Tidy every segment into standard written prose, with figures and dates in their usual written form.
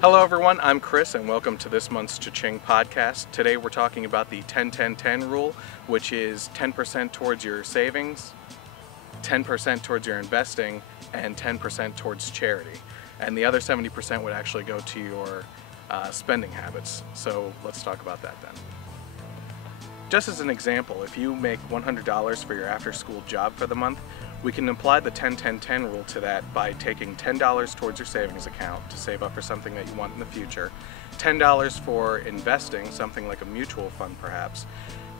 Hello everyone, I'm Chris and welcome to this month's Cha-ching podcast. Today we're talking about the 10-10-10 rule, which is 10% towards your savings, 10% towards your investing, and 10% towards charity. And the other 70% would actually go to your spending habits. So let's talk about that then. Just as an example, if you make $100 for your after-school job for the month, we can apply the 10-10-10 rule to that by taking $10 towards your savings account to save up for something that you want in the future, $10 for investing, something like a mutual fund perhaps,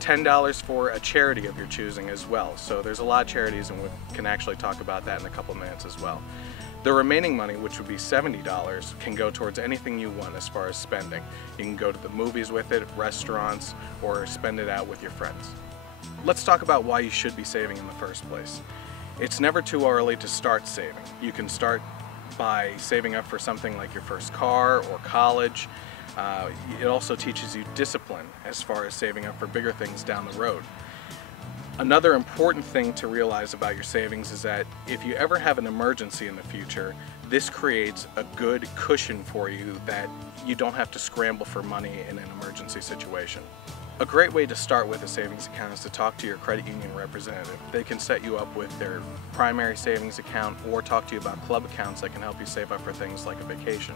$10 for a charity of your choosing as well. So there's a lot of charities and we can actually talk about that in a couple minutes as well. The remaining money, which would be $70, can go towards anything you want as far as spending. You can go to the movies with it, restaurants, or spend it out with your friends. Let's talk about why you should be saving in the first place. It's never too early to start saving. You can start by saving up for something like your first car or college. It also teaches you discipline as far as saving up for bigger things down the road. Another important thing to realize about your savings is that if you ever have an emergency in the future, this creates a good cushion for you that you don't have to scramble for money in an emergency situation. A great way to start with a savings account is to talk to your credit union representative. They can set you up with their primary savings account or talk to you about club accounts that can help you save up for things like a vacation.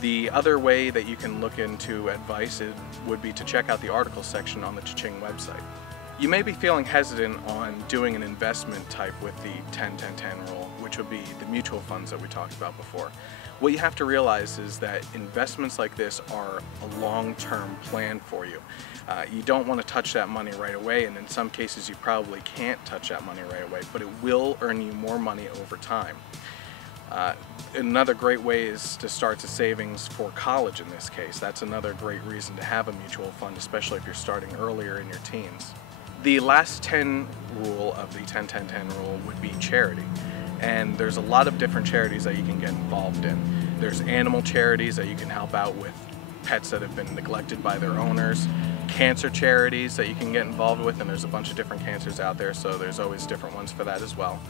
The other way that you can look into advice would be to check out the article section on the Cha-ching website. You may be feeling hesitant on doing an investment type with the 10-10-10 rule, which would be the mutual funds that we talked about before. What you have to realize is that investments like this are a long-term plan for you. You don't want to touch that money right away, and in some cases you probably can't touch that money right away, but it will earn you more money over time. Another great way is to start the savings for college in this case. That's another great reason to have a mutual fund, especially if you're starting earlier in your teens. The last 10 rule of the 10-10-10 rule would be charity. And there's a lot of different charities that you can get involved in. There's animal charities that you can help out with pets that have been neglected by their owners, cancer charities that you can get involved with, and there's a bunch of different cancers out there, so there's always different ones for that as well.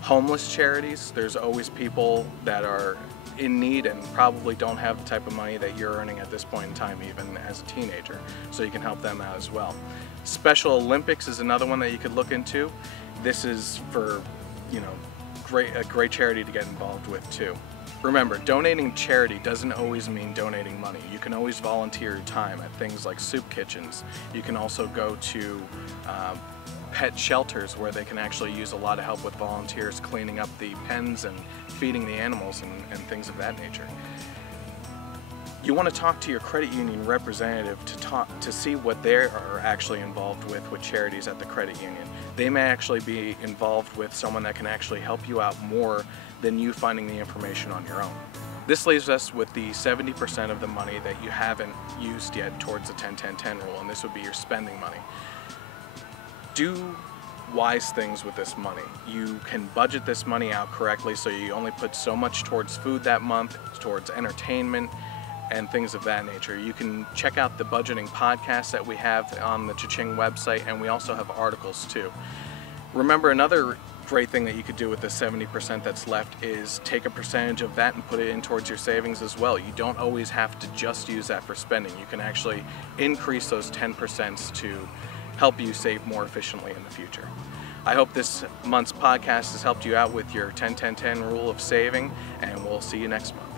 Homeless charities, there's always people that are in need and probably don't have the type of money that you're earning at this point in time, even as a teenager, so you can help them out as well. Special Olympics is another one that you could look into. This is for, a great charity to get involved with too. Remember, donating to charity doesn't always mean donating money. You can always volunteer your time at things like soup kitchens. You can also go to pet shelters where they can actually use a lot of help with volunteers cleaning up the pens and feeding the animals and things of that nature. You want to talk to your credit union representative to see what they are actually involved with charities at the credit union. They may actually be involved with someone that can actually help you out more than you finding the information on your own. This leaves us with the 70% of the money that you haven't used yet towards the 10-10-10 rule, and this would be your spending money. Do wise things with this money. You can budget this money out correctly so you only put so much towards food that month, towards entertainment, and things of that nature. You can check out the budgeting podcast that we have on the Cha-ching website, and we also have articles too. Remember, another great thing that you could do with the 70% that's left is take a percentage of that and put it in towards your savings as well. You don't always have to just use that for spending. You can actually increase those 10% to help you save more efficiently in the future. I hope this month's podcast has helped you out with your 10-10-10 rule of saving, and we'll see you next month.